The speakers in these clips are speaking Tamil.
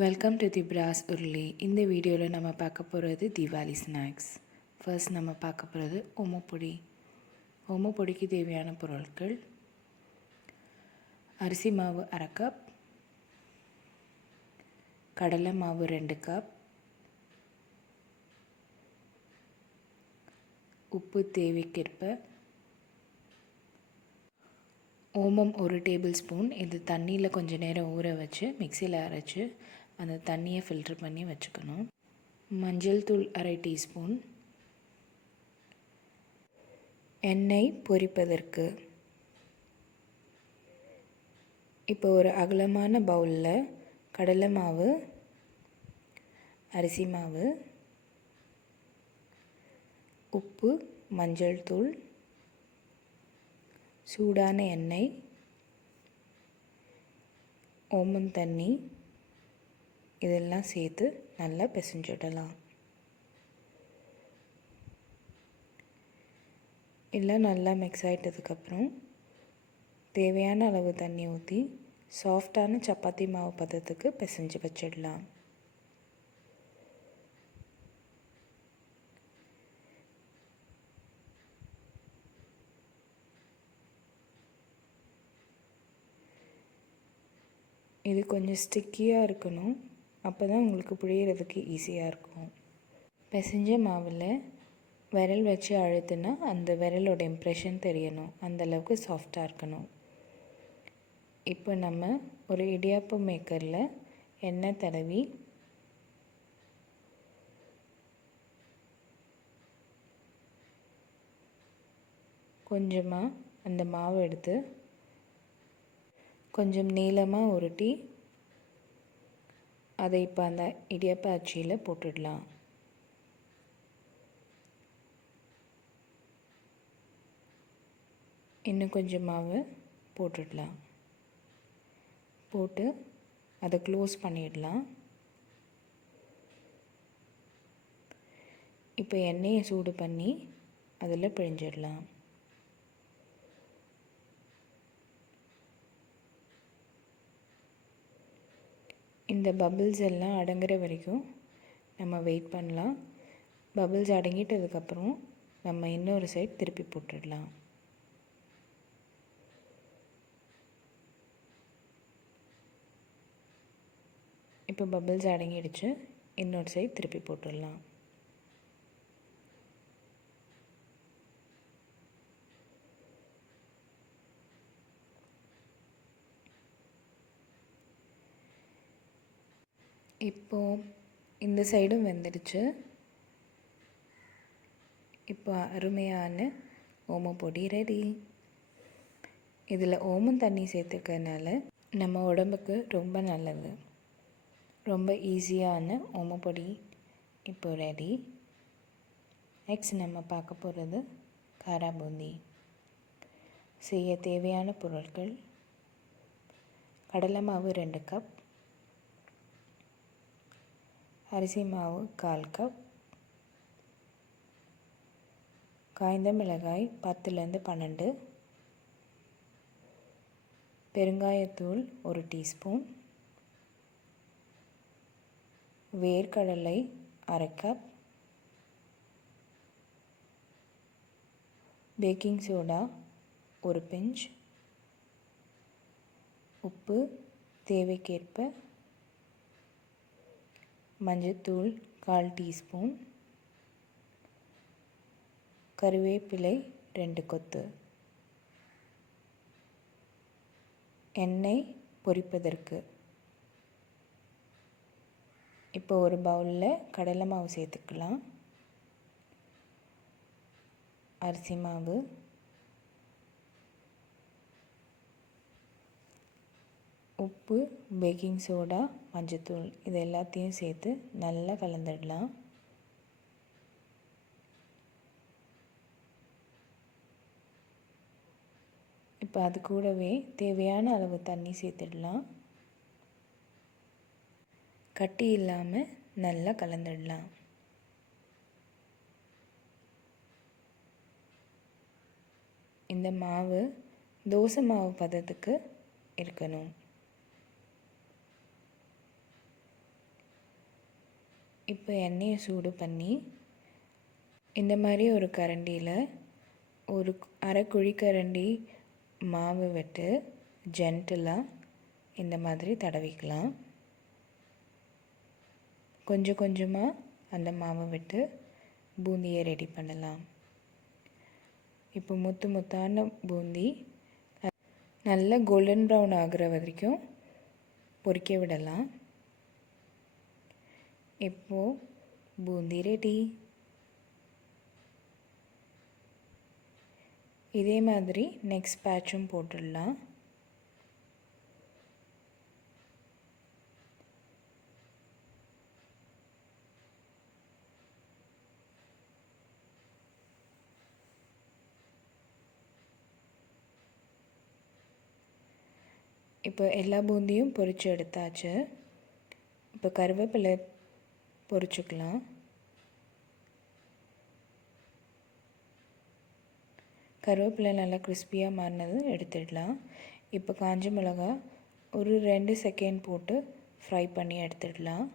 வெல்கம் டு தி பிராஸ் உருளி. இந்த வீடியோவில் நம்ம பார்க்க போகிறது தீபாவளி ஸ்நாக்ஸ். ஃபர்ஸ்ட் நம்ம பார்க்க போகிறது ஓமப்பொடி. ஓமப்பொடிக்கு தேவையான பொருட்கள்: அரிசி மாவு 1/2 கப், கடலை மாவு 2 கப், உப்பு தேவைக்கேற்ப, ஓமம் 1 டேபிள் ஸ்பூன். இது தண்ணியில் கொஞ்சம் நேரம் ஊற வச்சு மிக்சியில் அரைச்சி அந்த தண்ணியை ஃபில்ட்ரு பண்ணி வச்சுக்கணும். மஞ்சள் தூள் 1/2 டீஸ்பூன். எண்ணெய் பொரிப்பதற்கு இப்போ ஒரு அகலமான பவுலில் கடலை மாவு, அரிசி மாவு, உப்பு, மஞ்சள் தூள், சூடான எண்ணெய், ஓமம் தண்ணி இதெல்லாம் சேர்த்து நல்லா பிசைஞ்சிடலாம். எல்லாம் நல்லா மிக்ஸ் ஆகிட்டதுக்கப்புறம் தேவையான அளவு தண்ணி ஊற்றி சாஃப்டான சப்பாத்தி மாவு பதத்துக்கு பிசைஞ்சு வச்சிடலாம். இது கொஞ்சம் ஸ்டிக்கியாக இருக்கணும், அப்போ தான் உங்களுக்கு புழியறதுக்கு ஈஸியாக இருக்கும். பிசைஞ்ச மாவில் விரல் வச்சு அழுத்துனா அந்த விரலோட இம்ப்ரெஷன் தெரியணும், அந்தளவுக்கு சாஃப்டாக இருக்கணும். இப்போ நம்ம ஒரு இடியாப்பம் மேக்கரில் எண்ணெய் தடவி கொஞ்சமாக அந்த மாவு எடுத்து கொஞ்சம் நீளமாக உருட்டி அதை இப்போ அந்த இடியாப்ப அச்சியில் போட்டுடலாம். இன்னும் கொஞ்சம் மாவு போட்டுடலாம். போட்டு அதை க்ளோஸ் பண்ணிடலாம். இப்போ எண்ணெயை சூடு பண்ணி அதில் பிழிஞ்சிடலாம். இந்த பபிள்ஸ் எல்லாம் அடங்குற வரைக்கும் நம்ம வெயிட் பண்ணலாம். பபிள்ஸ் அடங்கிட்டதுக்கப்புறம் நம்ம இன்னொரு சைட் திருப்பி போட்டுடலாம். இப்போ பபிள்ஸ் அடங்கிடுச்சு, இன்னொரு சைட் திருப்பி போட்டுடலாம். இப்போது இந்த சைடும் வெந்துடுச்சு. இப்போ அருமையான ஓமப்பொடி ரெடி. இதில் ஓமம் தண்ணி சேர்த்துக்கிறதுனால நம்ம உடம்புக்கு ரொம்ப நல்லது. ரொம்ப ஈஸியான ஓமப்பொடி இப்போ ரெடி. நெக்ஸ்ட் நம்ம பார்க்க போகிறது காரா பூந்தி. செய்ய தேவையான பொருட்கள்: கடலை மாவு 2 கப், அரிசி மாவு 1/4 கப், காய்ந்த மிளகாய் 10லேருந்து 12, பெருங்காயத்தூள் 1 டீஸ்பூன், வேர்க்கடலை 1/2 கப், பேக்கிங் சோடா 1 பிஞ்ச், உப்பு தேவைக்கேற்ப, மஞ்சத்தூள் 1/4 டீஸ்பூன், கருவேப்பிலை 2 கொத்து. எண்ணெய் பொரிப்பதற்கு இப்போ ஒரு பவுலில் கடலை மாவு சேர்த்துக்கலாம். அரிசி மாவு, உப்பு, பேக்கிங் சோடா, மஞ்சத்தூள் இது எல்லாத்தையும் சேர்த்து நல்லா கலந்துடலாம். இப்போ அது கூடவே தேவையான அளவு தண்ணி சேர்த்துடலாம். கட்டி இல்லாமல் நல்லா கலந்துடலாம். இந்த மாவு தோசை மாவு பதத்துக்கு இருக்கணும். இப்போ எண்ணெயை சூடு பண்ணி இந்த மாதிரி ஒரு கரண்டியில் ஒரு அரை குழிக்கரண்டி மாவு விட்டு ஜென்டிலாக இந்த மாதிரி தடவிக்கலாம். கொஞ்சம் கொஞ்சமாக அந்த மாவை விட்டு பூந்தியை ரெடி பண்ணலாம். இப்போ முத்து முத்தான பூந்தி நல்ல கோல்டன் ப்ரௌன் ஆகிற வரைக்கும் பொரிக்க விடலாம். இப்போது பூந்தி ரெடி. இதே மாதிரி நெக்ஸ்ட் பேட்சும் போட்டுடலாம். இப்போ எல்லா பூந்தியும் பொரித்து எடுத்தாச்சு. இப்போ கருவேப்பிலை பொரிச்சுக்கலாம். கருவேப்பிலை நல்லா கிறிஸ்பியாக மாறினது எடுத்துடலாம். இப்போ காஞ்ச மிளகா ஒரு 2 செகண்ட் போட்டு ஃப்ரை பண்ணி எடுத்துடலாம்.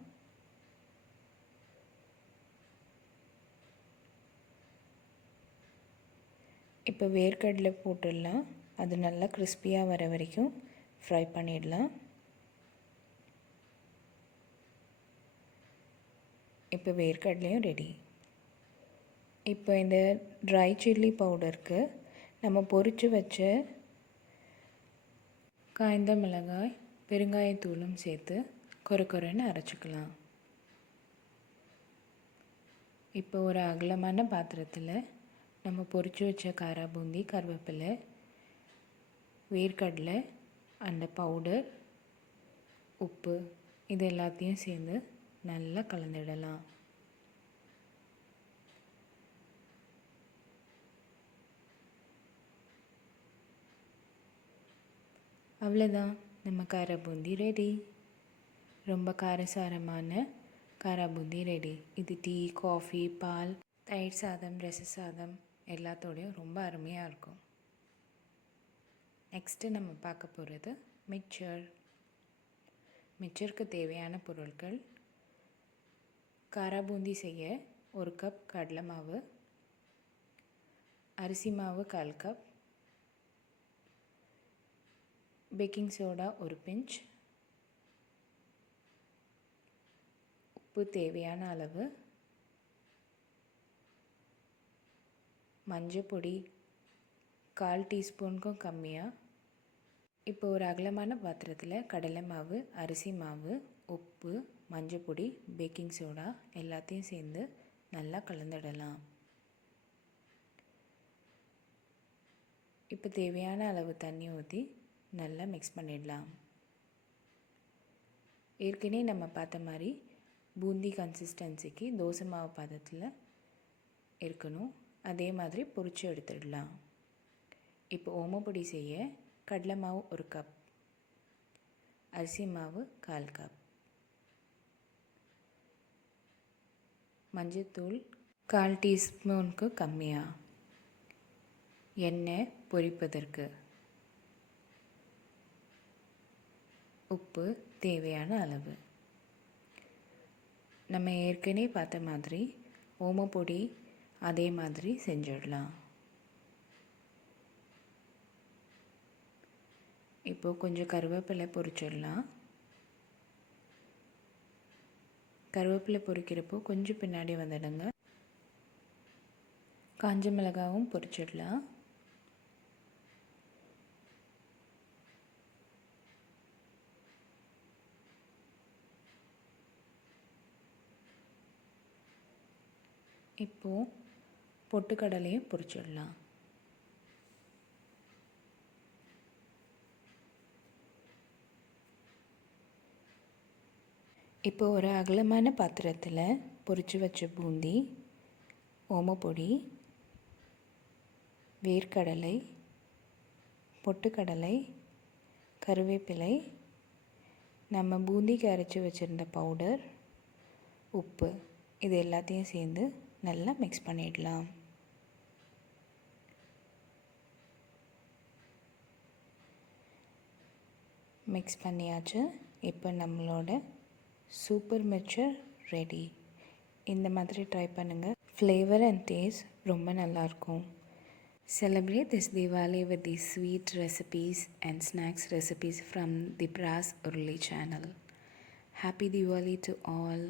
இப்போ வேர்க்கடலை போட்டுடலாம். அது நல்லா கிறிஸ்பியாக வர வரைக்கும் ஃப்ரை பண்ணிடலாம். இப்போ வேர்க்கடலையும் ரெடி. இப்போ இந்த ட்ரை சில்லி பவுடருக்கு நம்ம பொரித்து வச்ச காய்ந்த மிளகாய் பெருங்காயத்தூளும் சேர்த்து கொரன்னு அரைச்சிக்கலாம். இப்போ ஒரு அகலமான பாத்திரத்தில் நம்ம பொரித்து வச்ச காரா பூந்தி, கருவேப்பிலை, வேர்க்கடலை, அந்த பவுடர், உப்பு இது எல்லாத்தையும் சேர்ந்து நல்லா கலந்துடலாம். அவ்வளோதான், நம்ம காரா பூந்தி ரெடி. ரொம்ப காரசாரமான காரா பூந்தி ரெடி. இது டீ, காஃபி, பால், தயிர் சாதம், ரச சாதம் எல்லாத்தோடையும் ரொம்ப அருமையாக இருக்கும். நெக்ஸ்ட்டு நம்ம பார்க்க போகிறது மிக்சர். மிக்சருக்கு தேவையான பொருட்கள்: காரா பூந்தி செய்ய 1 கப் கடலை மாவு, அரிசி மாவு 1/4 கப், பேக்கிங் சோடா 1 பிஞ்ச், உப்பு தேவையான அளவு, மஞ்சள் பொடி 1/4 டீஸ்பூனுக்கும் கம்மியாக. இப்போ ஒரு அகலமான பாத்திரத்தில் கடலை மாவு, அரிசி மாவு, உப்பு, மஞ்சள் பொடி, பேக்கிங் சோடா எல்லாத்தையும் சேர்ந்து நல்லா கலந்துடலாம். இப்போ தேவையான அளவு தண்ணி ஊற்றி நல்லா மிக்ஸ் பண்ணிடலாம். ஏற்கனவே நம்ம பார்த்த மாதிரி பூந்தி கன்சிஸ்டன்சிக்கு தோசை மாவு பதத்தில் இருக்கணும். அதே மாதிரி பொரித்து எடுத்துடலாம். இப்போ ஓமப்பொடி செய்ய கடலை மாவு 1 கப், அரிசி மாவு 1/4 கப், மஞ்சத்தூள் 1/4 டீஸ்பூனுக்கு கம்மியாக, எண்ணெய் பொரிப்பதற்கு, உப்பு தேவையான அளவு. நம்ம ஏற்கனவே பார்த்த மாதிரி ஓமப்பொடி அதே மாதிரி செஞ்சிடலாம். இப்போது கொஞ்சம் கருவேப்பிலை பொரிச்சிடலாம். கருவேப்பிலை பொரிக்கிறப்போ கொஞ்சம் பின்னாடி வந்துடுங்க. காஞ்ச மிளகாவும் பொரிச்சிடலாம். இப்போது பொட்டுக்கடலையும் பொரிச்சிடலாம். இப்போ ஒரு அகலமான பாத்திரத்தில் பொரித்து வச்ச பூந்தி, ஓமப்பொடி, வேர்க்கடலை, பொட்டுக்கடலை, கருவேப்பிலை, நம்ம பூந்திக்கு அரைச்சி வச்சுருந்த பவுடர், உப்பு இது எல்லாத்தையும் சேர்ந்து நல்லா மிக்ஸ் பண்ணிடலாம். மிக்ஸ் பண்ணியாச்சு. இப்போ நம்மளோட சூப்பர் மிக்சர் ரெடி. இந்த மாதிரி ட்ரை பண்ணுங்கள். ஃப்ளேவர் அண்ட் டேஸ்ட் ரொம்ப நல்லாயிருக்கும். Celebrate this Diwali with these sweet recipes and snacks recipes from the Brass Urli channel. Happy Diwali to all.